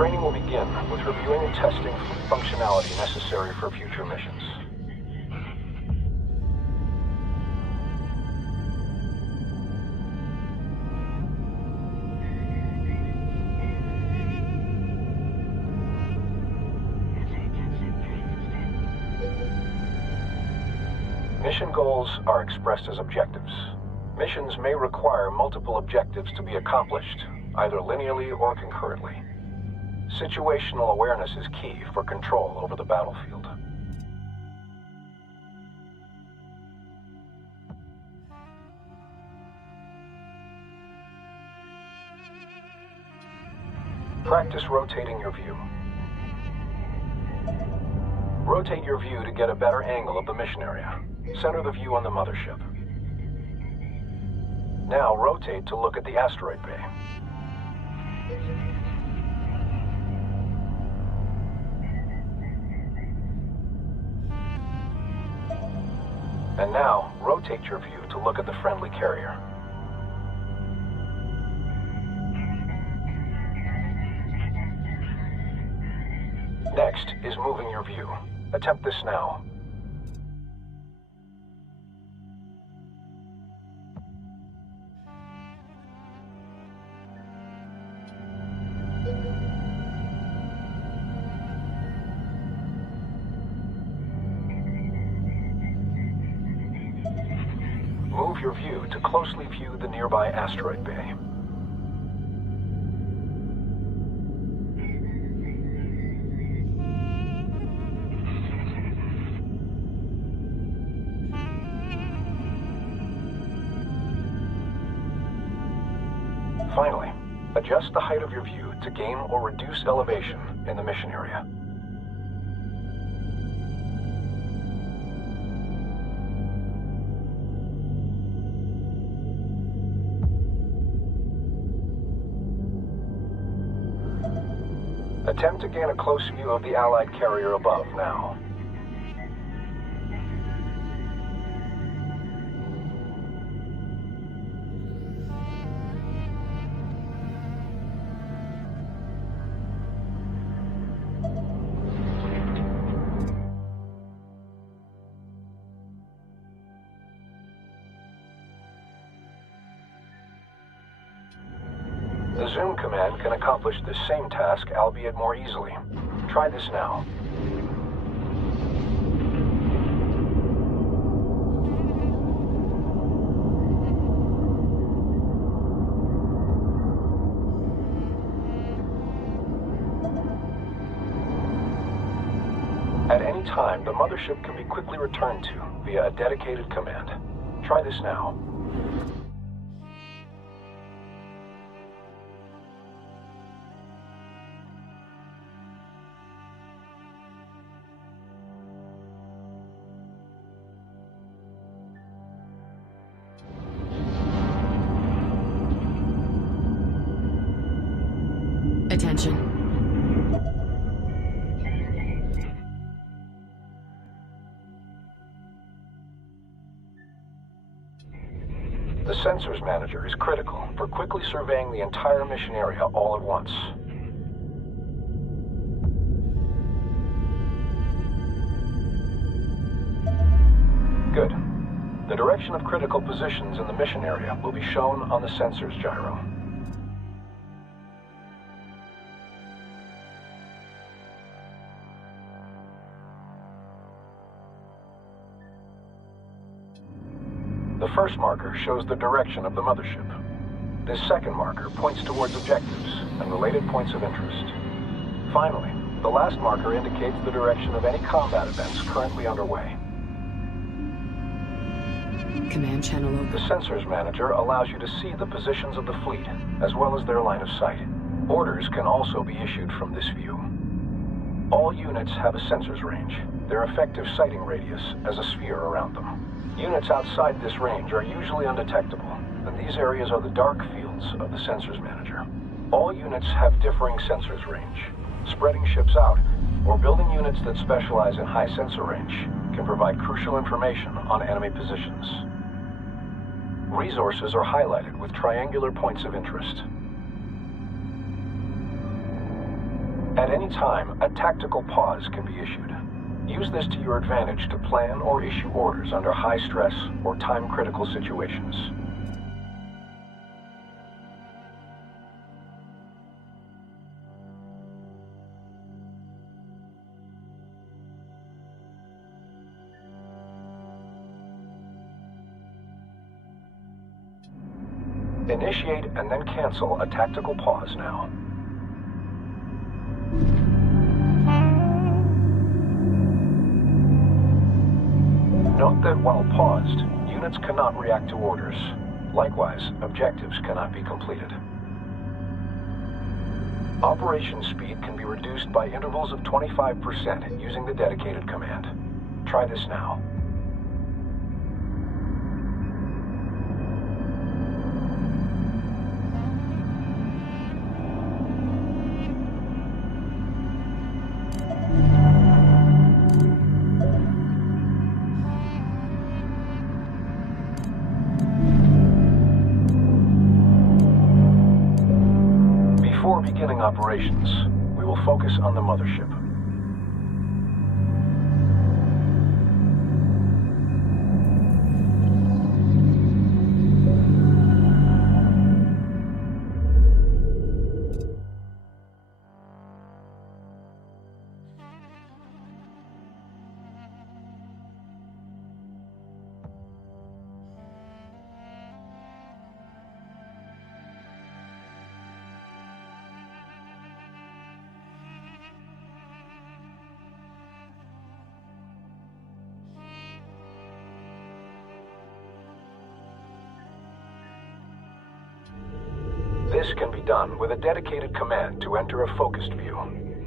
Training will begin with reviewing and testing functionality necessary for future missions. Mission goals are expressed as objectives. Missions may require multiple objectives to be accomplished, either linearly or concurrently. Situational awareness is key for control over the battlefield. Practice rotating your view. Rotate your view to get a better angle of the mission area. Center the view on the mothership. Now rotate to look at the asteroid bay. And now rotate your view to look at the friendly carrier. Next is moving your view. Attempt this now. Move your view to closely view the nearby asteroid bay. Finally, adjust the height of your view to gain or reduce elevation in the mission area. Attempt to gain a close view of the Allied carrier above now. The zoom command can accomplish this same task, albeit more easily. Try this now. At any time, the mothership can be quickly returned to via a dedicated command. Try this now. Attention. The Sensors Manager is critical for quickly surveying the entire mission area all at once. Good. The direction of critical positions in the mission area will be shown on the sensors gyro. The first marker shows the direction of the mothership. This second marker points towards objectives and related points of interest. Finally, the last marker indicates the direction of any combat events currently underway. Command channel open. The Sensors Manager allows you to see the positions of the fleet, as well as their line of sight. Orders can also be issued from this view. All units have a sensors range, their effective sighting radius as a sphere around them. Units outside this range are usually undetectable, and these areas are the dark fields of the Sensors Manager. All units have differing sensors range. Spreading ships out, or building units that specialize in high sensor range, can provide crucial information on enemy positions. Resources are highlighted with triangular points of interest. At any time, a tactical pause can be issued. Use this to your advantage to plan or issue orders under high stress or time-critical situations. Initiate and then cancel a tactical pause now. Note that while paused, units cannot react to orders. Likewise, objectives cannot be completed. Operation speed can be reduced by intervals of 25% using the dedicated command. Try this now. Before beginning operations, we will focus on the mothership. This can be done with a dedicated command to enter a focused view.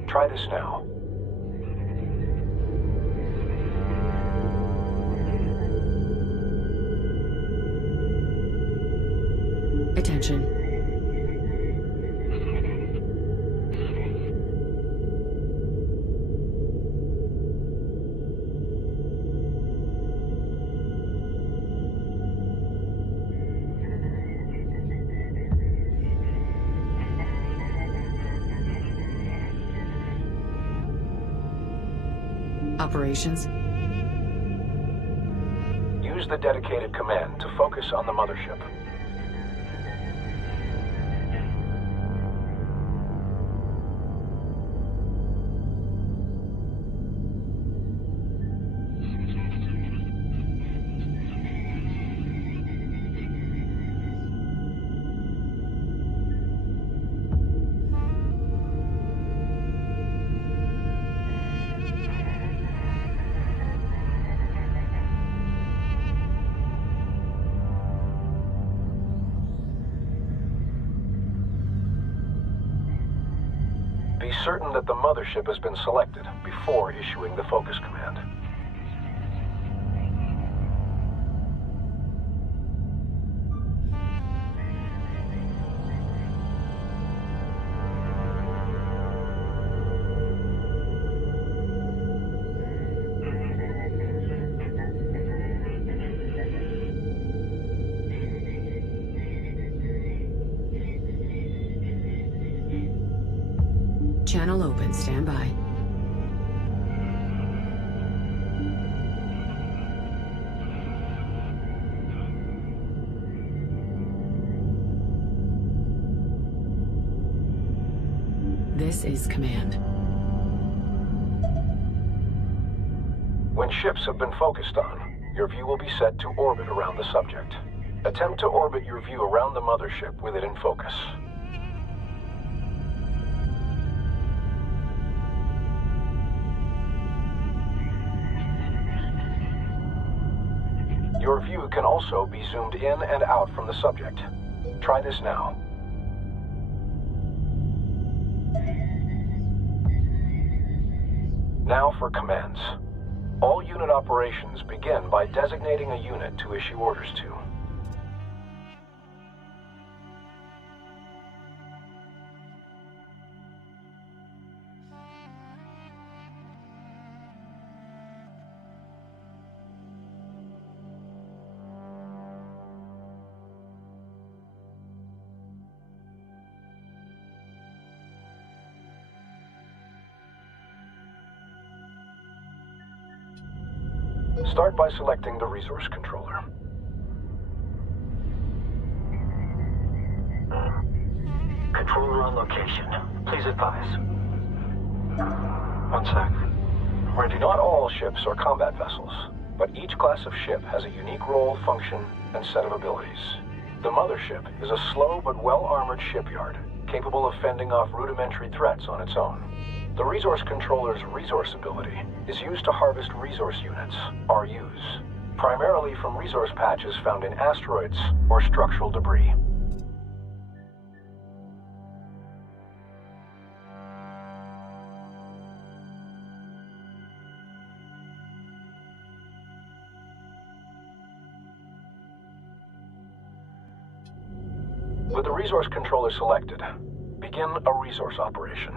Try this now. Attention. Operations. Use the dedicated command to focus on the mothership. Be certain that the mothership has been selected before issuing the focus command. Channel open. Stand by. This is command. When ships have been focused on, your view will be set to orbit around the subject. Attempt to orbit your view around the mothership with it in focus. Your view can also be zoomed in and out from the subject. Try this now. Now for commands. All unit operations begin by designating a unit to issue orders to. Start by selecting the resource controller. Controller on location. Please advise. One sec. Ready? Not all ships are combat vessels, but each class of ship has a unique role, function, and set of abilities. The mothership is a slow but well-armored shipyard, capable of fending off rudimentary threats on its own. The resource controller's resource ability is used to harvest resource units, RUs, primarily from resource patches found in asteroids or structural debris. With the resource controller selected, begin a resource operation.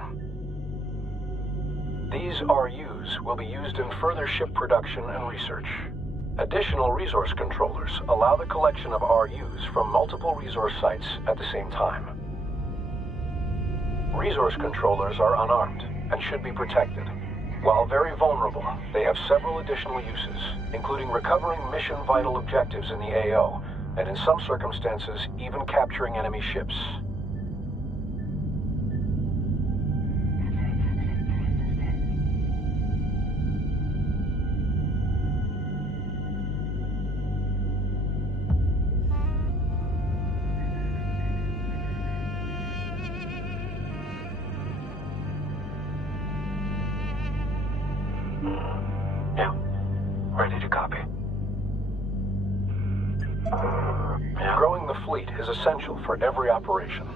These RUs will be used in further ship production and research. Additional resource controllers allow the collection of RUs from multiple resource sites at the same time. Resource controllers are unarmed and should be protected. While very vulnerable, they have several additional uses, including recovering mission-vital objectives in the AO, and in some circumstances, even capturing enemy ships. Yeah. Ready to copy. Yeah. Growing the fleet is essential for every operation.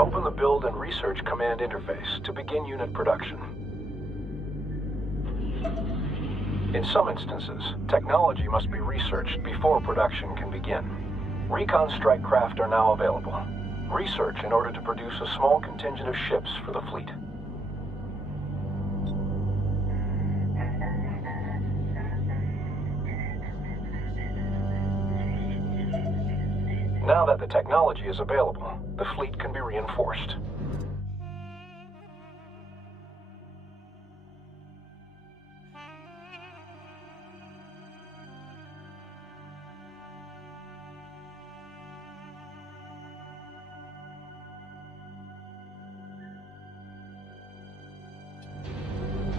Open the Build and Research Command interface to begin unit production. In some instances, technology must be researched before production can begin. Recon strike craft are now available. Research in order to produce a small contingent of ships for the fleet. Now that the technology is available, the fleet can be reinforced.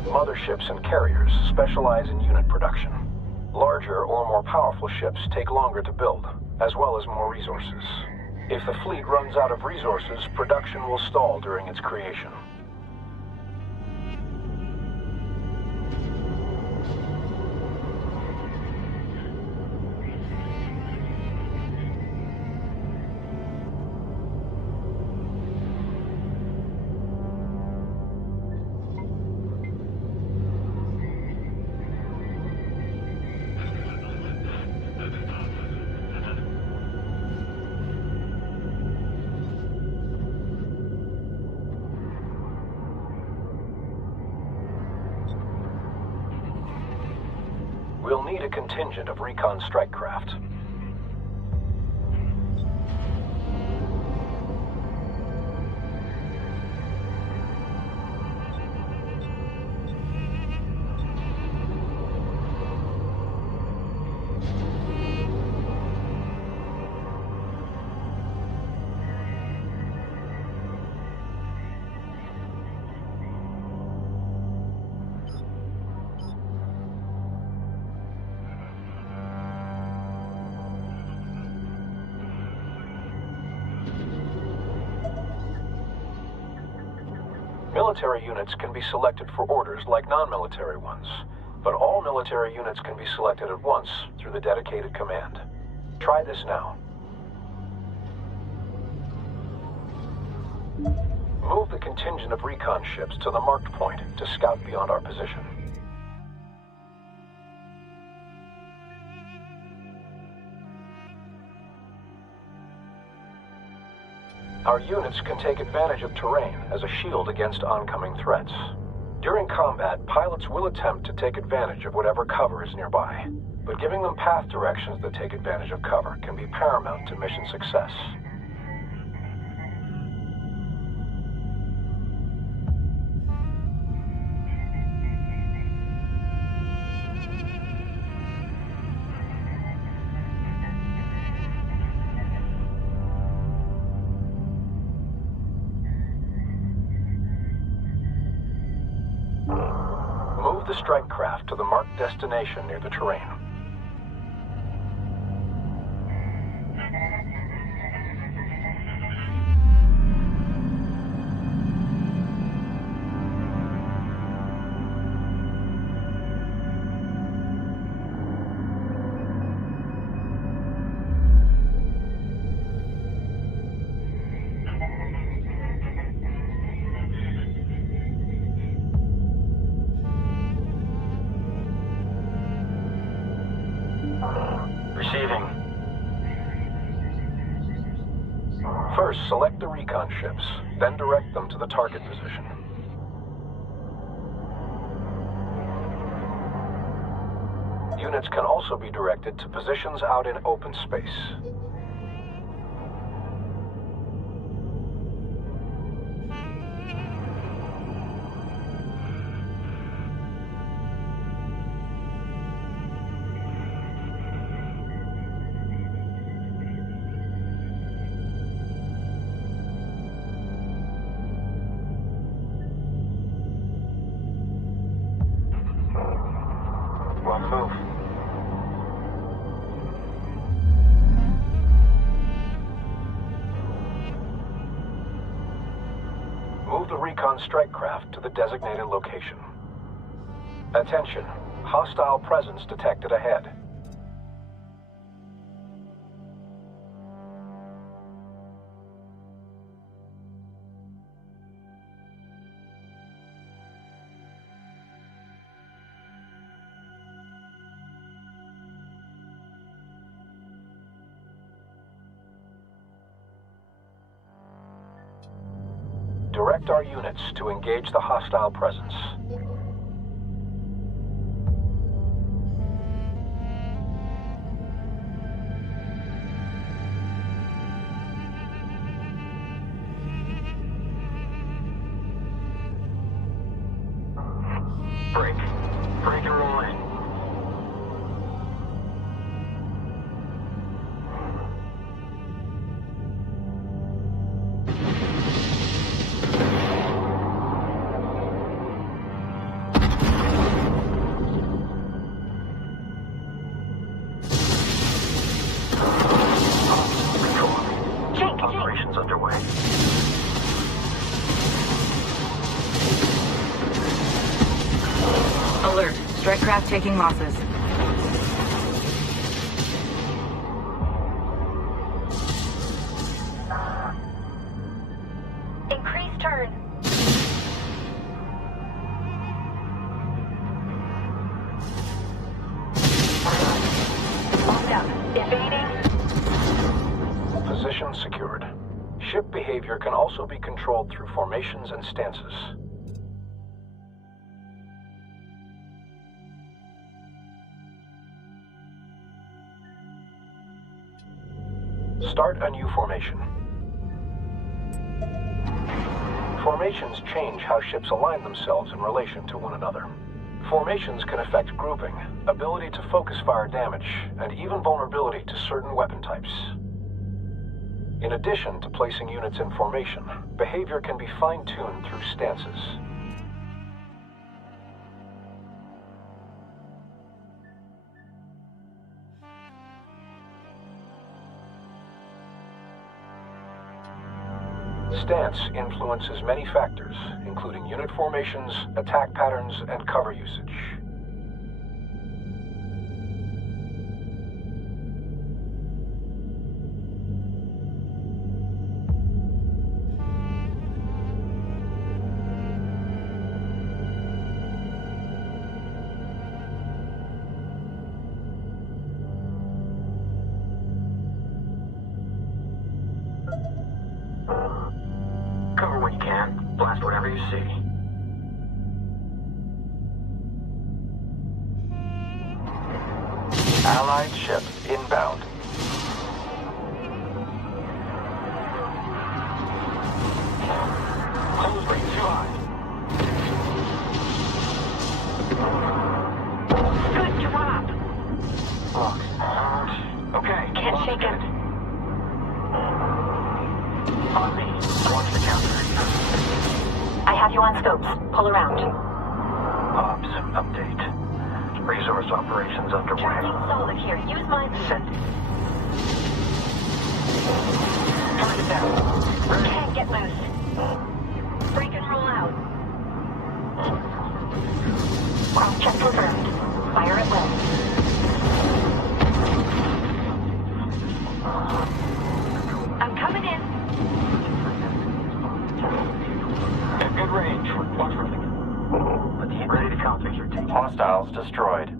Motherships and carriers specialize in unit production. Larger or more powerful ships take longer to build, as well as more resources. If the fleet runs out of resources, production will stall during its creation. We'll need a contingent of recon strike craft. Military units can be selected for orders like non-military ones, but all military units can be selected at once through the dedicated command. Try this now. Move the contingent of recon ships to the marked point to scout beyond our position. Our units can take advantage of terrain as a shield against oncoming threats. During combat, pilots will attempt to take advantage of whatever cover is nearby, but giving them path directions that take advantage of cover can be paramount to mission success. Move the strike craft to the marked destination near the terrain. Receiving. First, select the recon ships, then direct them to the target position. Units can also be directed to positions out in open space. One move. Move the recon strike craft to the designated location. Attention, hostile presence detected ahead. Direct our units to engage the hostile presence. Break. Break and roll in. Operations underway. Alert. Strike craft taking losses. Increase turn. Locked up. Evading. Position secured. Ship behavior can also be controlled through formations and stances. Start a new formation. Formations change how ships align themselves in relation to one another. Formations can affect grouping, ability to focus fire damage, and even vulnerability to certain weapon types. In addition to placing units in formation, behavior can be fine-tuned through stances. Stance influences many factors, including unit formations, attack patterns, and cover usage. Cover what you can. Blast whatever you see. Allied ship inbound. Close rate too high. Good drop. Locked. Okay. Can't shake it. On me. Launch the counter. I have you on scopes. Pull around. Ops update. Resource operations underway. Charging solid here. Use my lead. Sending. Target down. Can't get loose. Break and roll out. Cross check confirmed. Fire at will. I'm coming in. At good range. Watch for them. Ready to copy your team. Hostiles destroyed.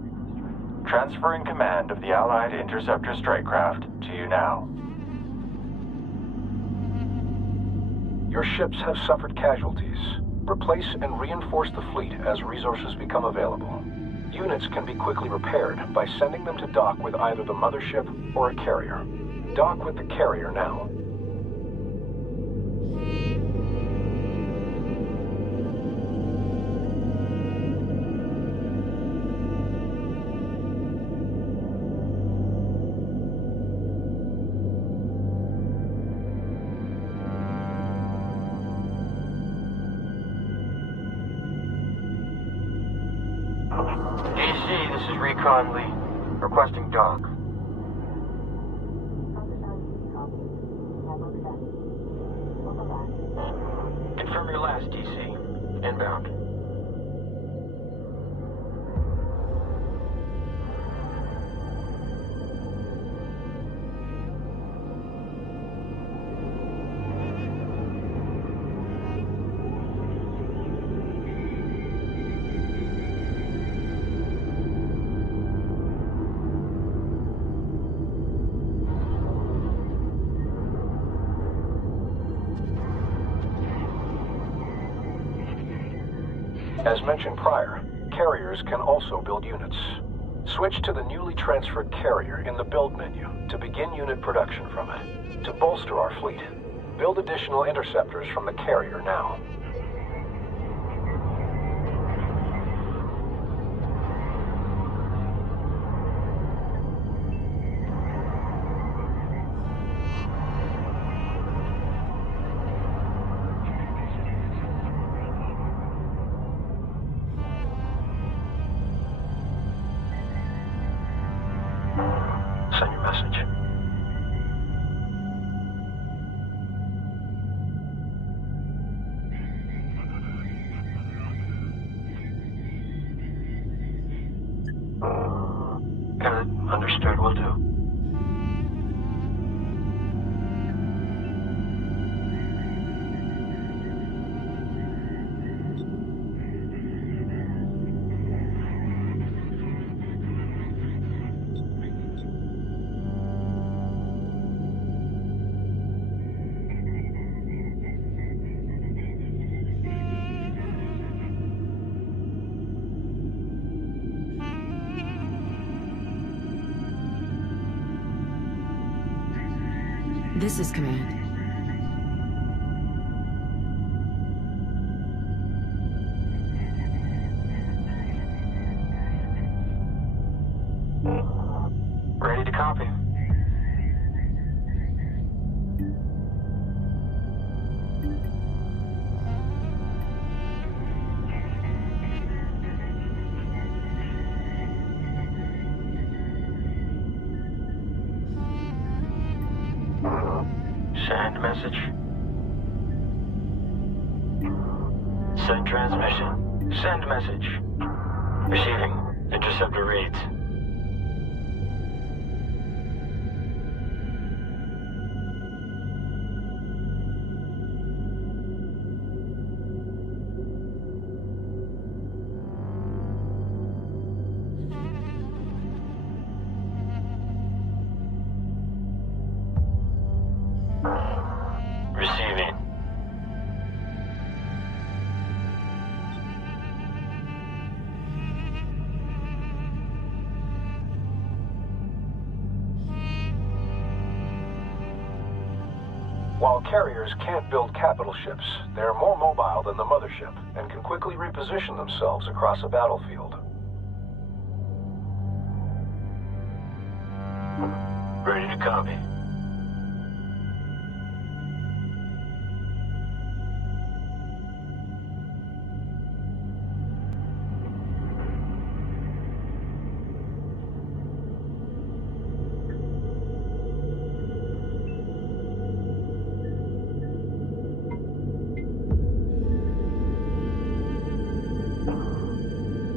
Transferring command of the Allied interceptor strikecraft to you now. Your ships have suffered casualties. Replace and reinforce the fleet as resources become available. Units can be quickly repaired by sending them to dock with either the mothership or a carrier. Dock with the carrier now. DC, this is Recon Lee. Requesting dock. Confirm your last, DC. Inbound. As mentioned prior, carriers can also build units. Switch to the newly transferred carrier in the build menu to begin unit production from it. To bolster our fleet, build additional interceptors from the carrier now. Send your message. Got it. Understood. Will do. This is command. Ready to copy. Send message. Send transmission. Send message. Receiving. Interceptor reads. Receiving. While carriers can't build capital ships, they're more mobile than the mothership and can quickly reposition themselves across a battlefield. Ready to copy.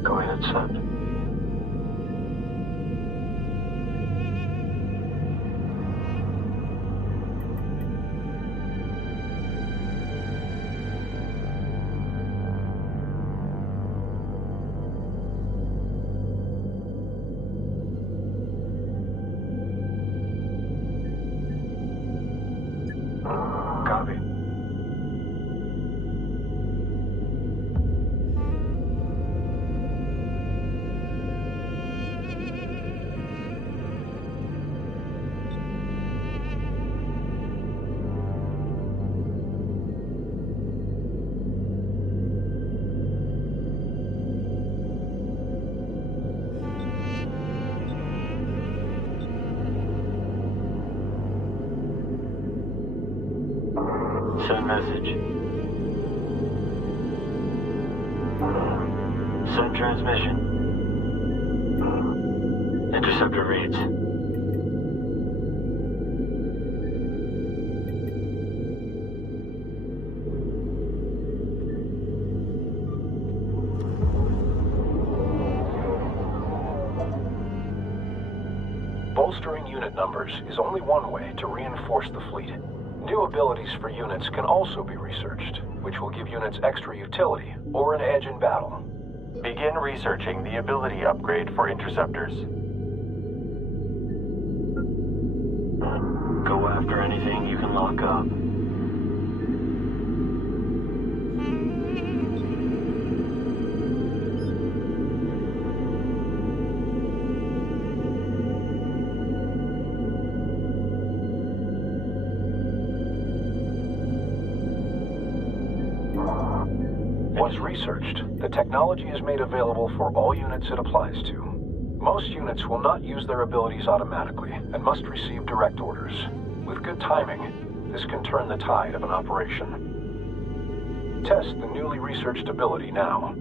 Go ahead, son. Copy. Send message. Send transmission. Interceptor reads. Bolstering unit numbers is only one way to reinforce the fleet. New abilities for units can also be researched, which will give units extra utility or an edge in battle. Begin researching the ability upgrade for interceptors. Go after anything you can lock up. Once researched, the technology is made available for all units it applies to. Most units will not use their abilities automatically and must receive direct orders. With good timing, this can turn the tide of an operation. Test the newly researched ability now.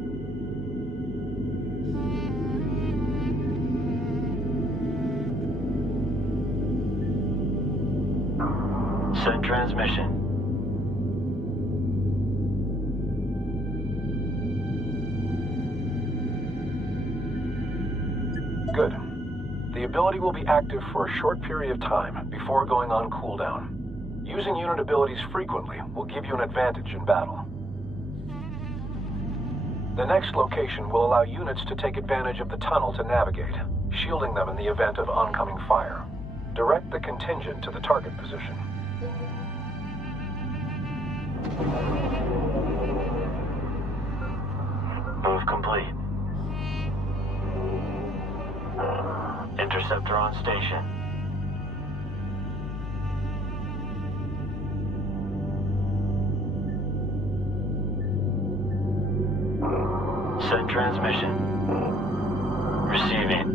Send transmission. Good. The ability will be active for a short period of time before going on cooldown. Using unit abilities frequently will give you an advantage in battle. The next location will allow units to take advantage of the tunnel to navigate, shielding them in the event of oncoming fire. Direct the contingent to the target position. Move complete. Interceptor on station. Send transmission. Receiving.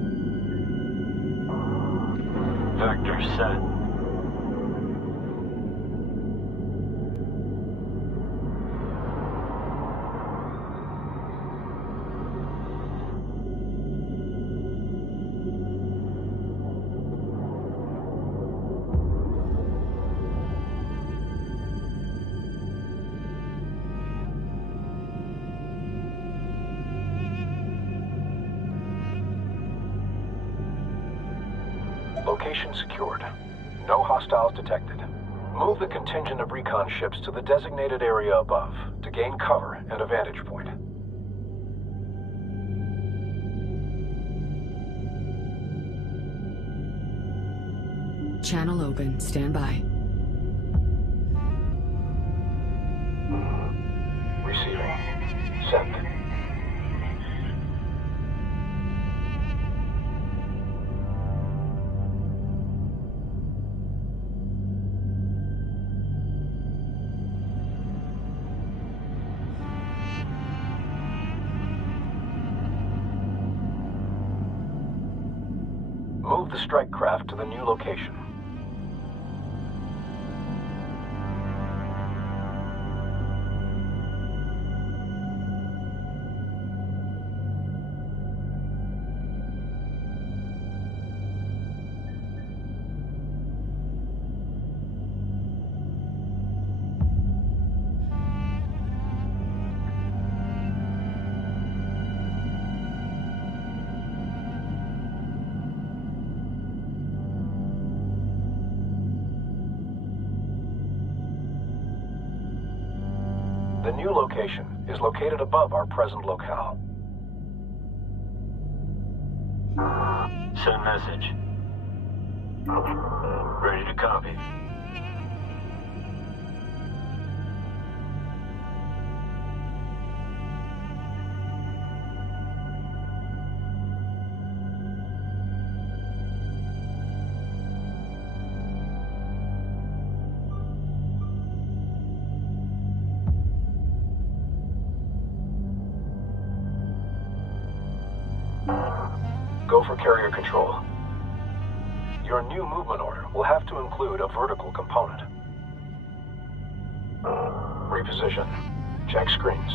Vector set. Location secured. No hostiles detected. Move the contingent of recon ships to the designated area above to gain cover and a vantage point. Channel open. Stand by. Receiving. Send. Move the strike craft to the new location. The new location is located above our present locale. Send message. Ready to copy. Go for carrier control. Your new movement order will have to include a vertical component. Reposition. Check screens.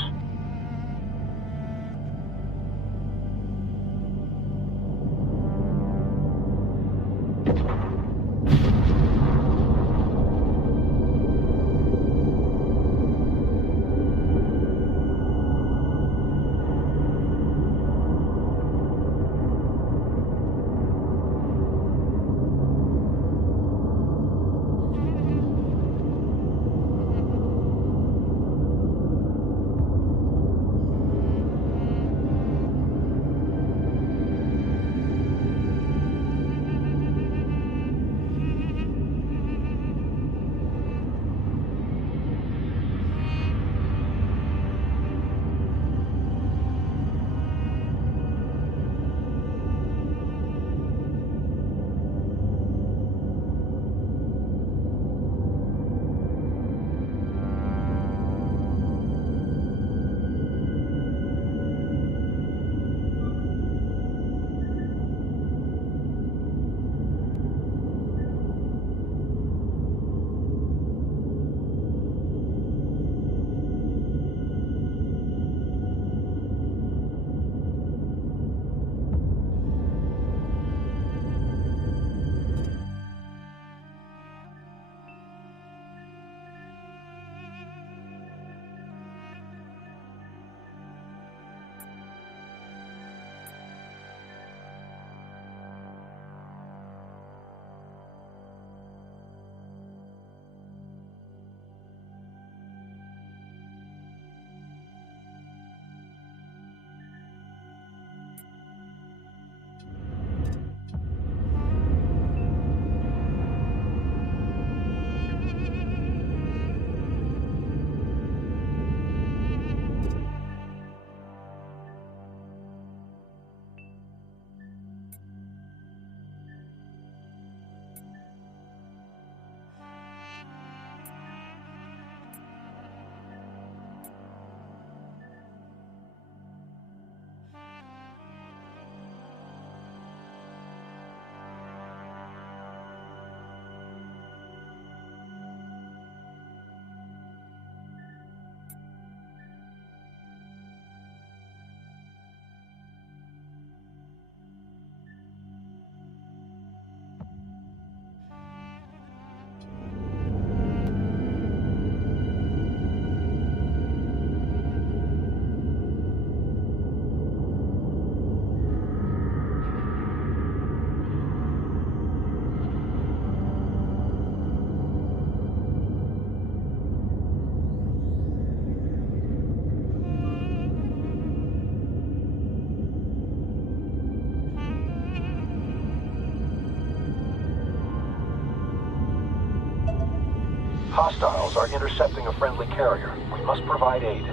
Hostiles are intercepting a friendly carrier. We must provide aid.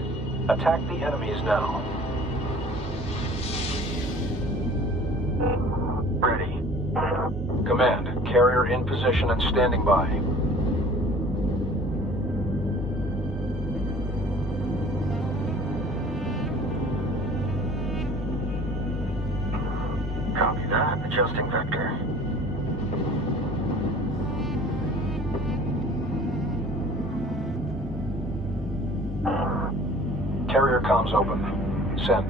Attack the enemies now. Ready. Command, carrier in position and standing by. Copy that. Adjusting vector. Carrier comms open. Send.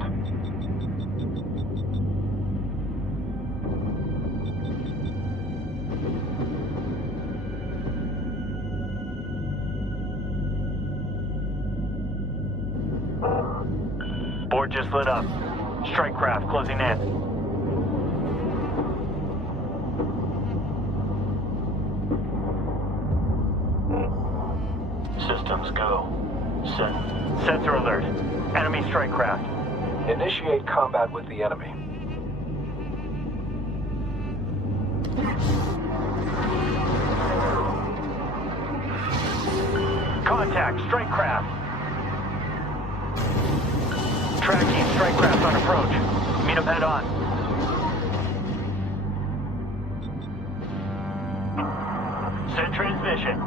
Board just lit up. Strike craft closing in. Systems go. Sensor alert. Enemy strike craft. Initiate combat with the enemy. Contact strike craft. Tracking strike craft on approach. Meet him head on. Send transmission.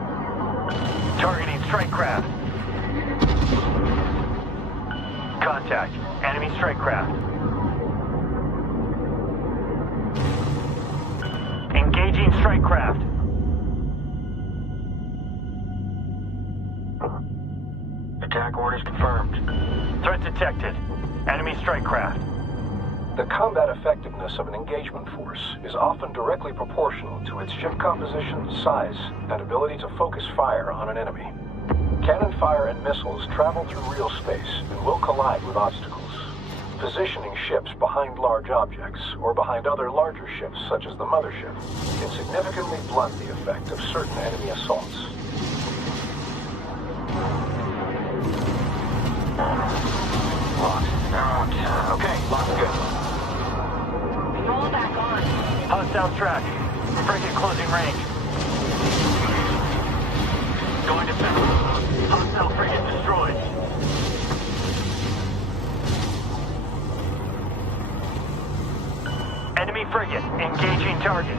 Targeting strike craft. Contact. Enemy strike craft. Engaging strike craft. Attack orders confirmed. Threat detected. Enemy strike craft. The combat effectiveness of an engagement force is often directly proportional to its ship composition, size, and ability to focus fire on an enemy. Cannon fire and missiles travel through real space and will collide with obstacles. Positioning ships behind large objects or behind other larger ships, such as the mothership, can significantly blunt the effect of certain enemy assaults. Locked. Okay, lock's good. Roll back on. Hostile track. Frigate closing range. Going to center. Hostile frigate destroyed. Enemy frigate engaging target.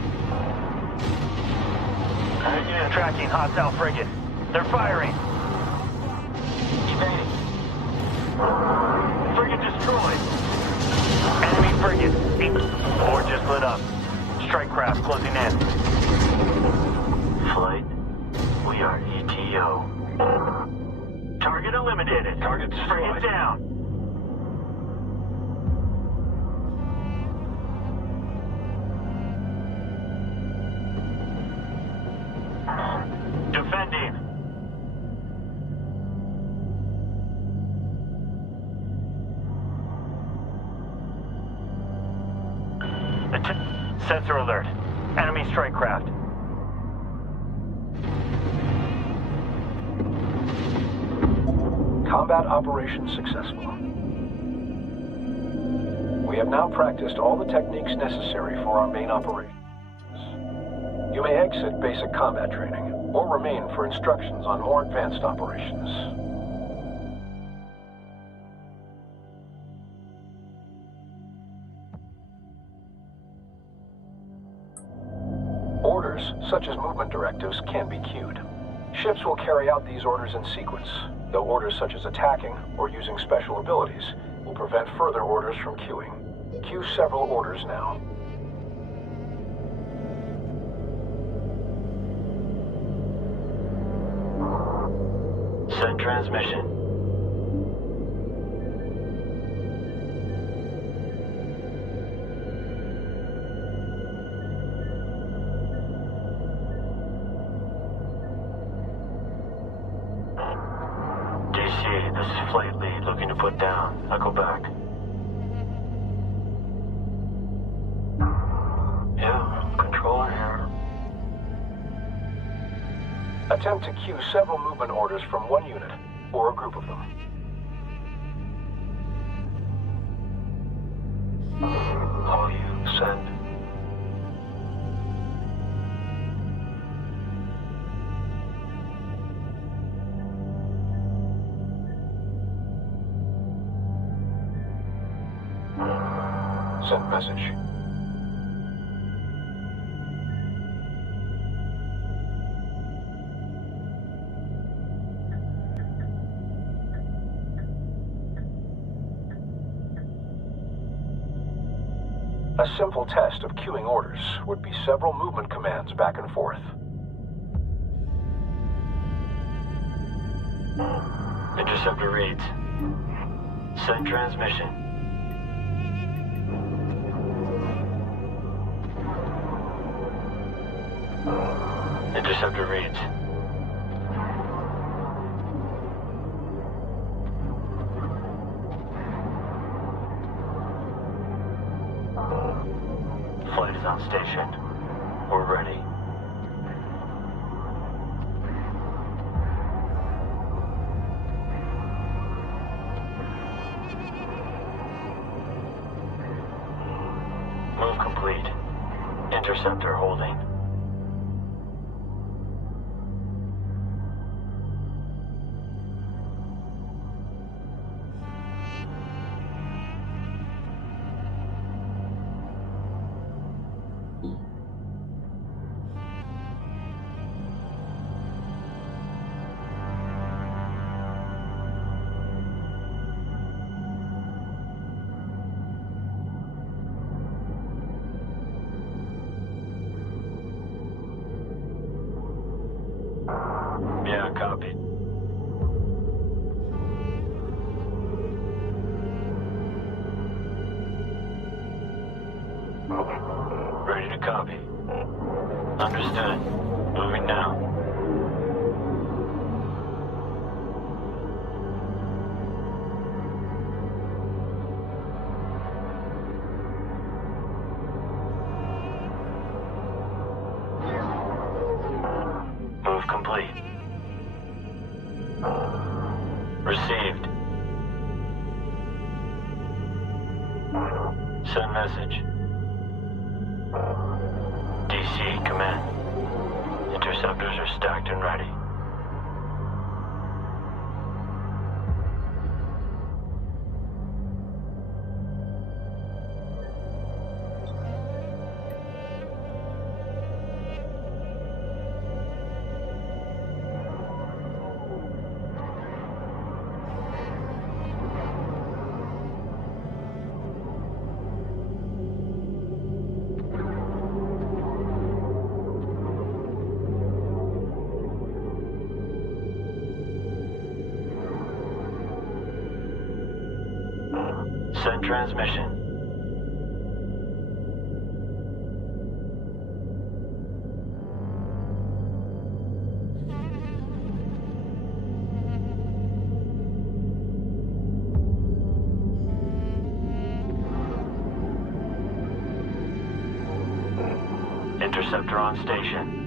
Tracking hostile frigate. They're firing. Evading. Frigate destroyed. Enemy frigate. Board just lit up. Strike craft closing in. Flight. We are ETO. Target eliminated. Target destroyed. Frigate down. Defending. Sensor alert. Enemy strike craft. Combat operation successful. We have now practiced all the techniques necessary for our main operations. You may exit basic combat training, or remain for instructions on more advanced operations. Orders, such as movement directives, can be queued. Ships will carry out these orders in sequence, though orders such as attacking or using special abilities will prevent further orders from queuing. Queue several orders now. Send transmission. DC, this is flight lead looking to put down. I'll go back. Yeah, controller here. Attempt to queue several movement orders from one unit, or a group of them. All you, send. Send message. A simple test of queuing orders would be several movement commands back and forth. Interceptor reads. Send transmission. Interceptor reads. Flight is on station. We're ready. Move complete. Interceptor holding. Yeah, copy. Ready to copy. Understood. Moving now. Move complete. Received. Send message. DC command. Interceptors are stacked and ready. Send transmission. Interceptor on station.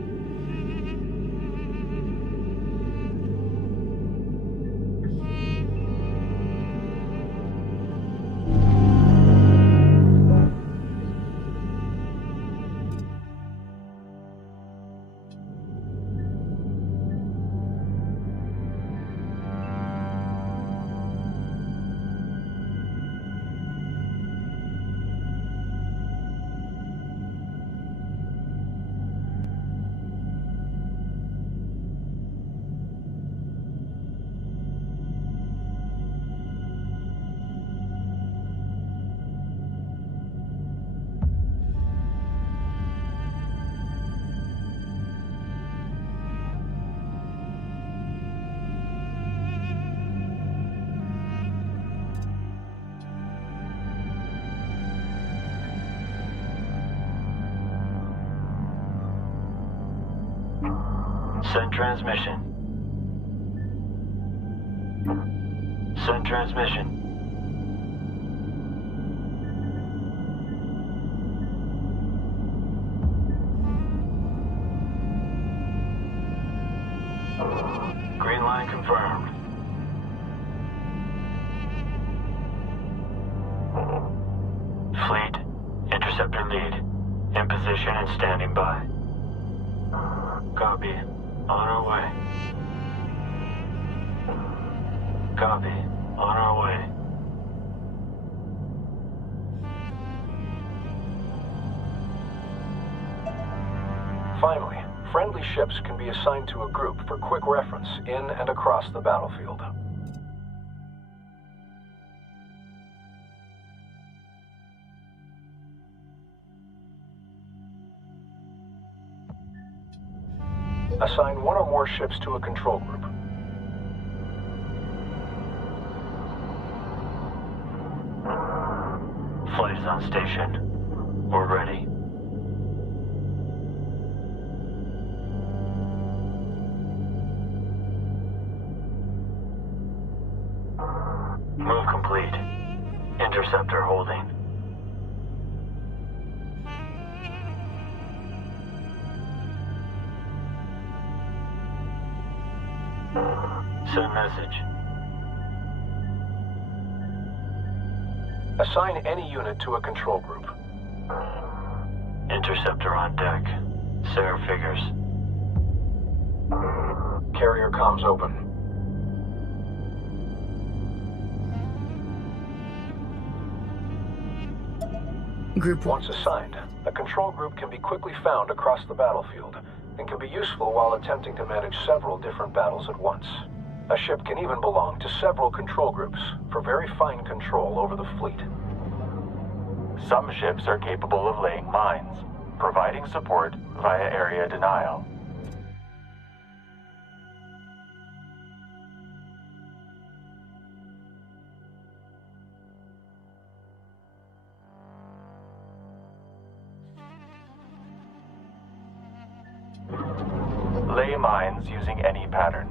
Send transmission. Send transmission. Green line confirmed. Fleet, interceptor lead. In position and standing by. Copy. On our way. Copy. On our way. Finally, friendly ships can be assigned to a group for quick reference in and across the battlefield. Assign one or more ships to a control group. on station. We're ready. Move complete. Interceptor holding. Send message. Assign any unit to a control group. Interceptor on deck. Sarah figures. Carrier comms open. Group 1. Once assigned, a control group can be quickly found across the battlefield and can be useful while attempting to manage several different battles at once. A ship can even belong to several control groups for very fine control over the fleet. Some ships are capable of laying mines, providing support via area denial. Lay mines using any pattern.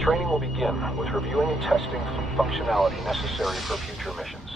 Training will begin with reviewing and testing functionality necessary for future missions.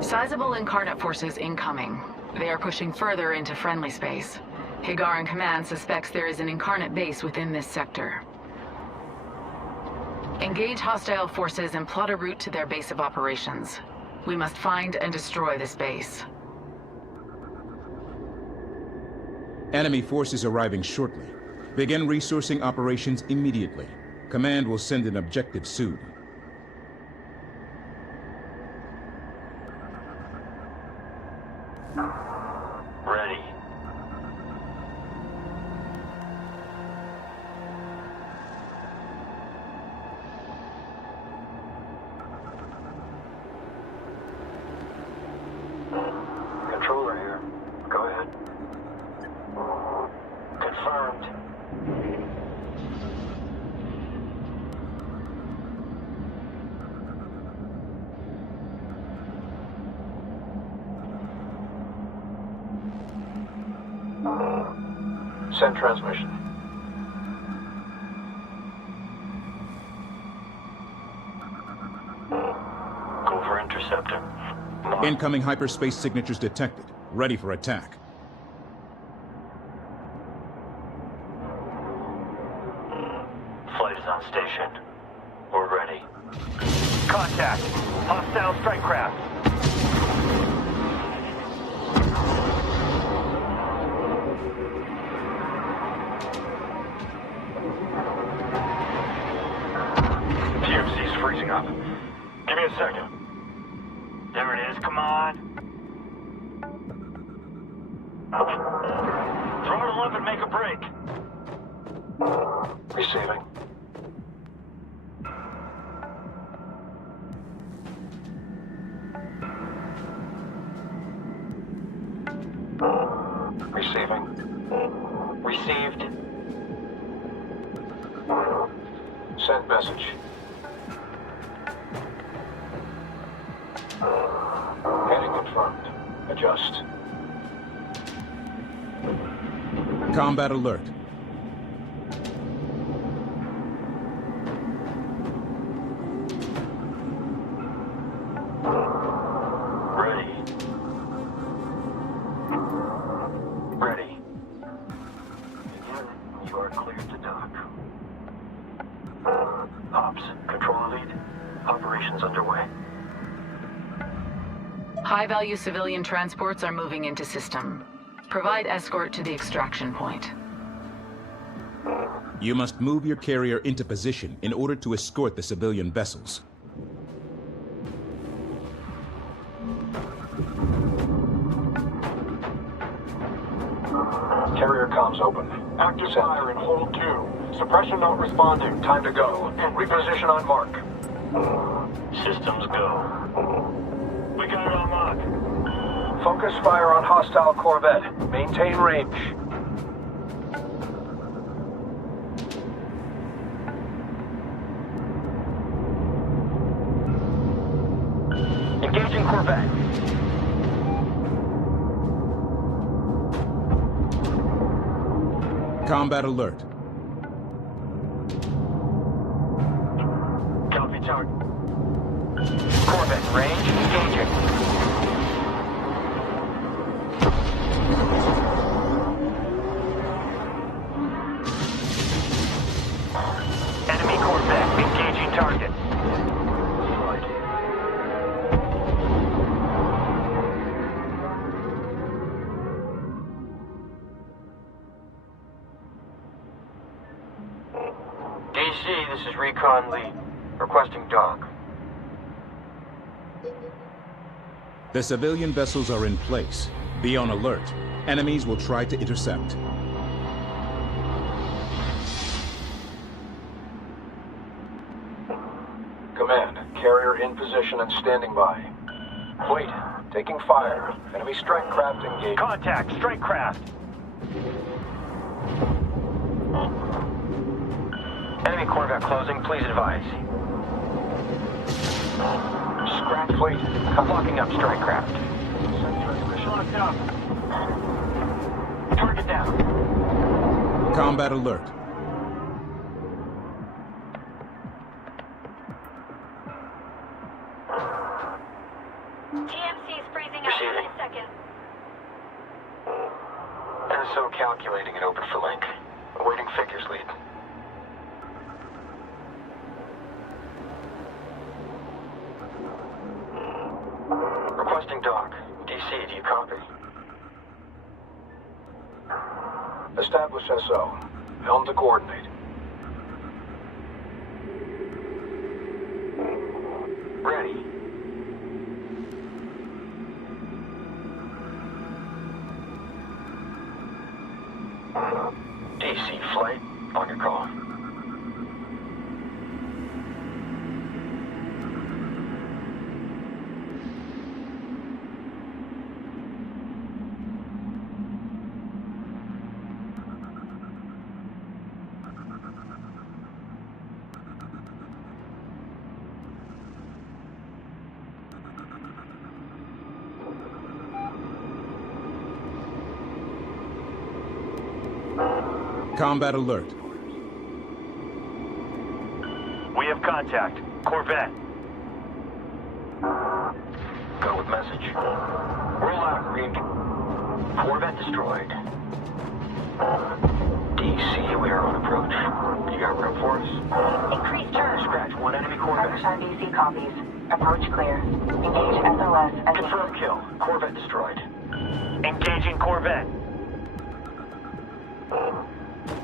Sizable incarnate forces incoming. They are pushing further into friendly space. Hagaran Command suspects there is an incarnate base within this sector. Engage hostile forces and plot a route to their base of operations. We must find and destroy this base. Enemy forces arriving shortly. Begin resourcing operations immediately. Command will send an objective soon. Ready. Controller here. Go ahead. Confirmed. Send transmission. Go for interceptor. Mark. Incoming hyperspace signatures detected. Ready for attack. Flight is on station. We're ready. Contact! Hostile strike craft! PMC's freezing up. Give me a second. There it is, come on! Throttle up and make a break! Receiving. Receiving. Received. Send message. Heading confirmed. Adjust. Combat alert. Ready. Ready. You are cleared to dock. Ops, control lead. Operations underway. High-value civilian transports are moving into system. Provide escort to the extraction point. You must move your carrier into position in order to escort the civilian vessels. Carrier comms open. Active Send. fire in hold 2. Suppression not responding. Time to go. Reposition on mark. Systems go. We got it on lock. Focus fire on hostile corvette. Maintain range. Engaging corvette. Combat alert. Copy target. Corvette range engaging. Enemy corvette engaging target. DC, this is Recon Lead. Requesting dock. The civilian vessels are in place. Be on alert. Enemies will try to intercept. Command, carrier in position and standing by. Fleet, taking fire. Enemy strike craft engaged. Contact, strike craft. Enemy corvette closing, please advise. Scratch Fleet, Locking up strike craft. Locked up. Target down. Combat alert. GMC's freezing up Receiving. in a second. SO calculating and open for link. Awaiting figures lead. Requesting dock. DC, do you copy? establish SO. Helm to coordinate. Ready. DC flight, on your call. Combat alert. We have contact. Corvette. Go with message. Roll out, Reed. Corvette destroyed. DC, we are on approach. You got room for us? Increase turn. Scratch one enemy Corvette. Turkish DC copies. Approach clear. Engage SOS as Confirm kill. Corvette destroyed. Engaging Corvette.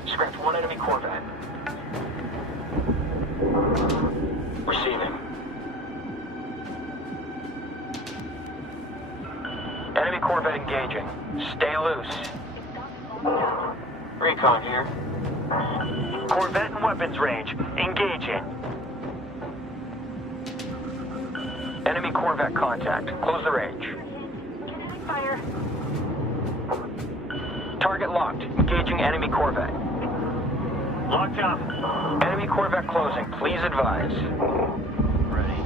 Scratch one enemy Corvette. Receiving. Enemy Corvette engaging. Stay loose. Recon here. Corvette in weapons range. Engaging. Enemy Corvette contact. Close the range. fire. Target locked. Engaging enemy Corvette. Locked up. Enemy Corvette closing. Please advise. Ready.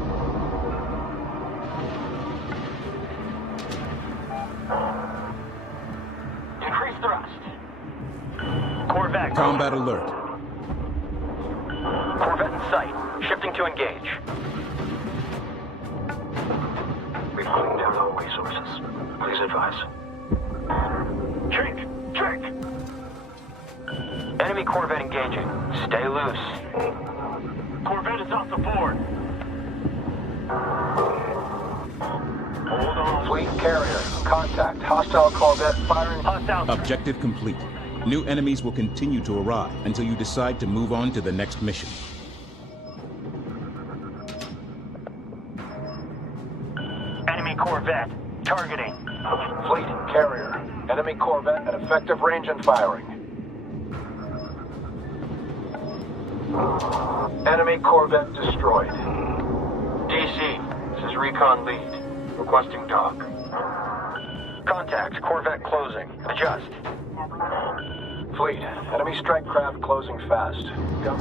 Increase thrust. Corvette. Combat alert. Corvette in sight. Shifting to engage. We've put down all resources. Please advise. Drink. Enemy Corvette engaging. Stay loose. Corvette is off the board. Hold on. Fleet carrier. Contact. Hostile Corvette firing. Hostile. Objective complete. New enemies will continue to arrive until you decide to move on to the next mission. Enemy Corvette. Targeting. Fleet carrier. Enemy Corvette at effective range and firing. Enemy Corvette destroyed. DC, this is Recon Lead. Requesting dock. Contact. Corvette closing. Adjust. Fleet. Enemy strike craft closing fast. Go.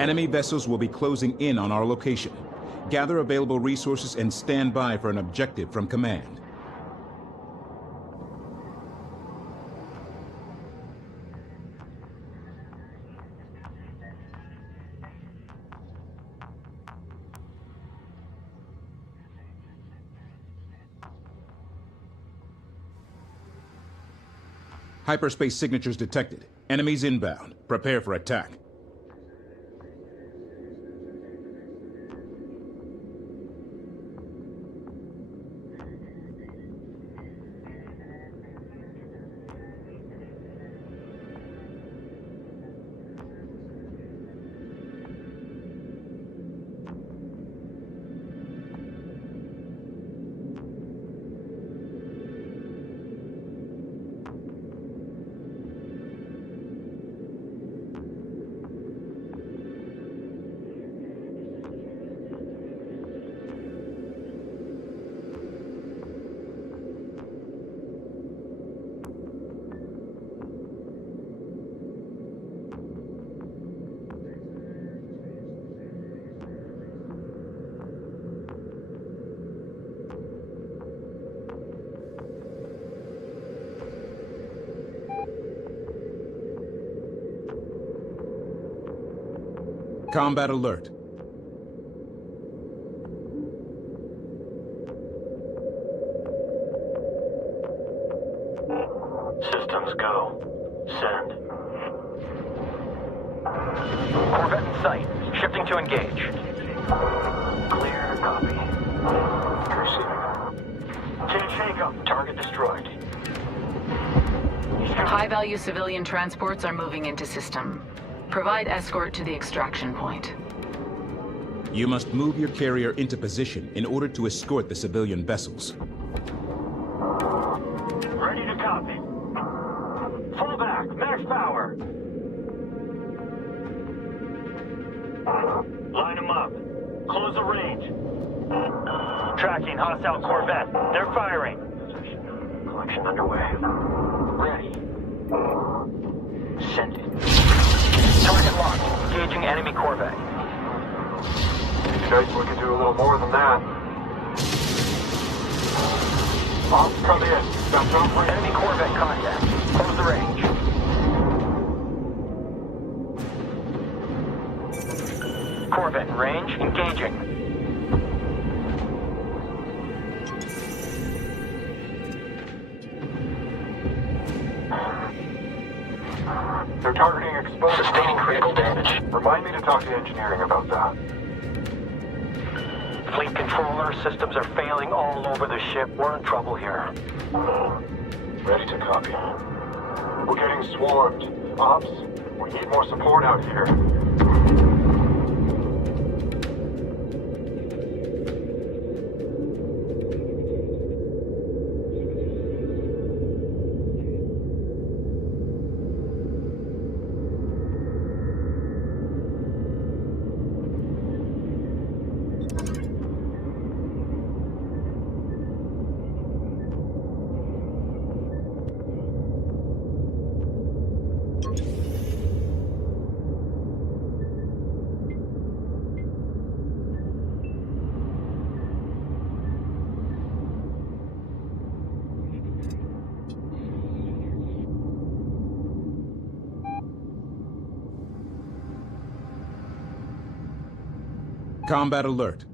Enemy vessels will be closing in on our location. Gather available resources and stand by for an objective from command. Hyperspace signatures detected. Enemies inbound. Prepare for attack. Combat alert. Systems go. Send. Corvette in sight. Shifting to engage. Clear, copy. Receiving. Can't shake up. Target destroyed. High-value civilian transports are moving into system. Provide escort to the extraction point. You must move your carrier into position in order to escort the civilian vessels. Ready to copy. Fall back. Max power. Line them up. Close the range. Tracking hostile Corvette. They're firing. Collection underway. Ready. Send it. Target locked. Engaging enemy Corvette. Guys, we can do a little more than that. Ops, come in. Got drone for Enemy Corvette contact. Close the range. Corvette in range. Engaging. They're targeting exposed. Sustaining critical damage. Remind me to talk to engineering about that. Fleet controller systems are failing all over the ship. We're in trouble here. Ready to copy. We're getting swarmed. Ops, we need more support out here. Combat alert.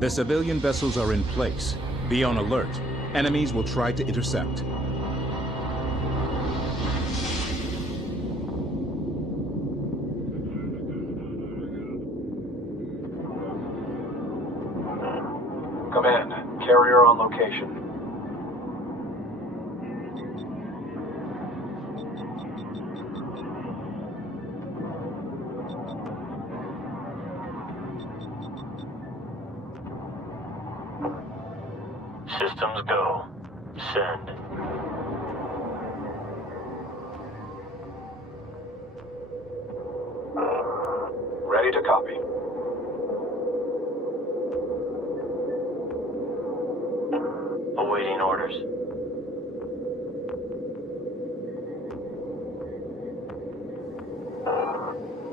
The civilian vessels are in place. Be on alert. Enemies will try to intercept. Command, carrier on location. Systems go. Send. Ready to copy. Awaiting orders.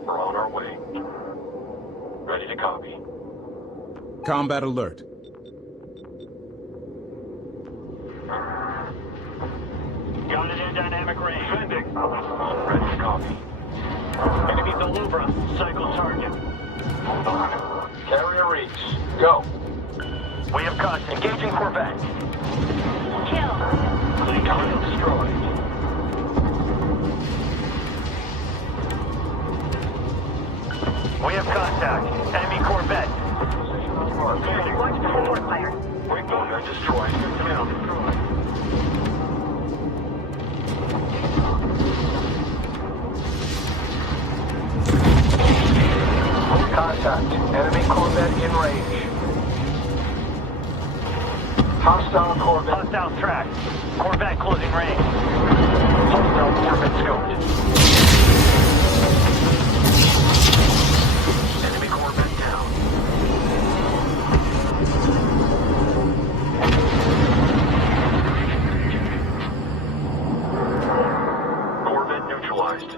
We're on our way. Ready to copy. Combat alert. Got it in dynamic range. Sending. Ready to copy. Enemies all over us. Cycle target. Hold on. Carrier reach. Go. We have contact. Engaging Corvette. Kill. Target destroyed. We have contact. Enemy Corvette. Watch the support fire. We both are destroyed. Good kill. Contact. Enemy Corvette in range. Hostile Corvette. Hostile track. Corvette closing range. Hostile Corvette scoped. Enemy Corvette down. Corvette neutralized.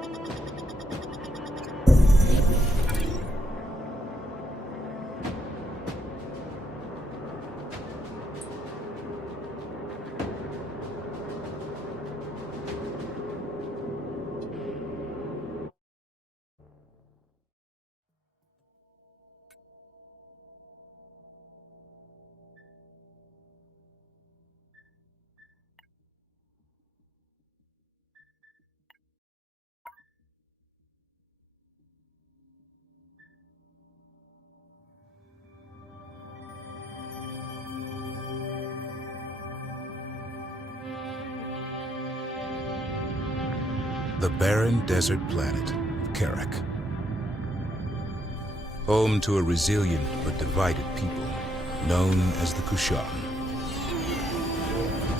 the barren desert planet of Karak. Home to a resilient but divided people known as the Kushan.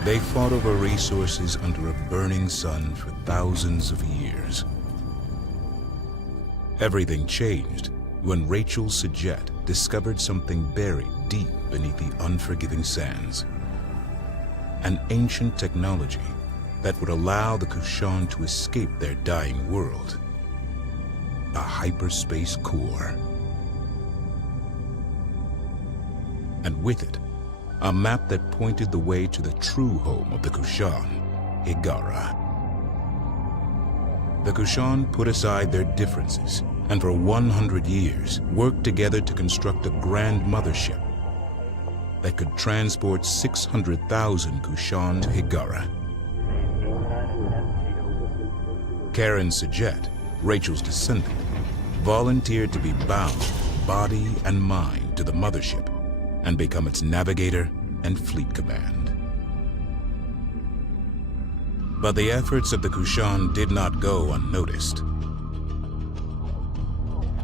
They fought over resources under a burning sun for thousands of years. Everything changed when Rachel Sajet discovered something buried deep beneath the unforgiving sands. An ancient technology that would allow the Kushan to escape their dying world. A hyperspace core. And with it, a map that pointed the way to the true home of the Kushan, Hiigara. The Kushan put aside their differences and for 100 years worked together to construct a grand mothership that could transport 600,000 Kushan to Hiigara. Karen Sajet, Rachel's descendant, volunteered to be bound, body and mind, to the mothership and become its navigator and fleet command. But the efforts of the Kushan did not go unnoticed.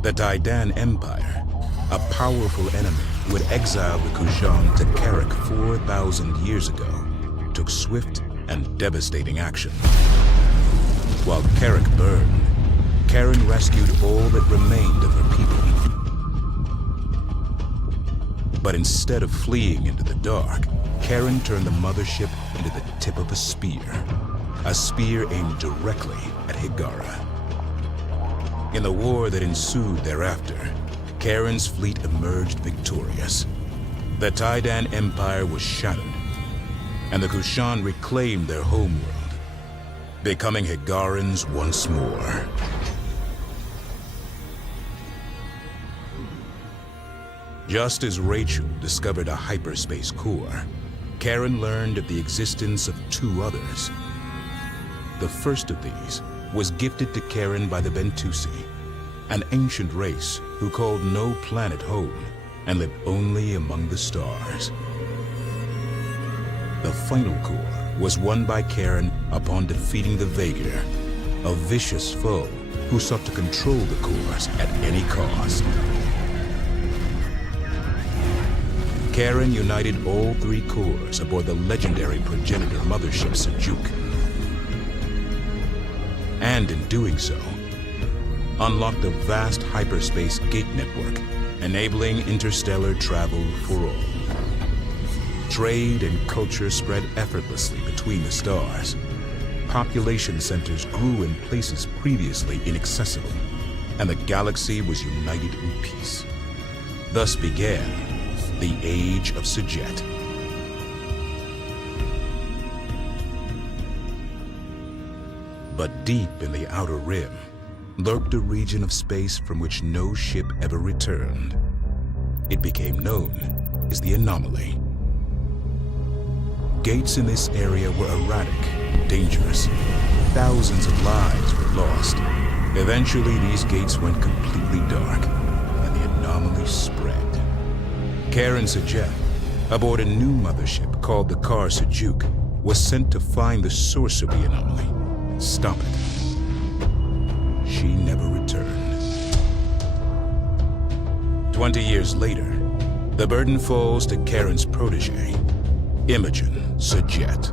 The Taidan Empire, a powerful enemy who had exiled the Kushan to Karak 4,000 years ago, took swift and devastating action. While Karak burned, Karen rescued all that remained of her people. But instead of fleeing into the dark, Karen turned the mothership into the tip of a spear aimed directly at Hiigara. In the war that ensued thereafter, Karen's fleet emerged victorious. The Taidan Empire was shattered, and the Kushan reclaimed their homeworld, becoming Hiigarans once more. Just as Rachel discovered a hyperspace core, Karen learned of the existence of two others. The first of these was gifted to Karen by the Bentusi, an ancient race who called no planet home and lived only among the stars. The final core was won by Karen upon defeating the Vaegir, a vicious foe who sought to control the cores at any cost. Karen united all three cores aboard the legendary progenitor mothership Sajuk. And in doing so, unlocked a vast hyperspace gate network, enabling interstellar travel for all. Trade and culture spread effortlessly between the stars. Population centers grew in places previously inaccessible, and the galaxy was united in peace. Thus began the Age of Sajet. But deep in the Outer Rim lurked a region of space from which no ship ever returned. It became known as the Anomaly. Gates in this area were erratic, dangerous. Thousands of lives were lost. Eventually, these gates went completely dark, and the anomaly spread. Karen Sajet, aboard a new mothership called the Kar Sajuk, was sent to find the source of the anomaly and stop it. She never returned. 20 years later, the burden falls to Karen's protege, Imogen Sajet.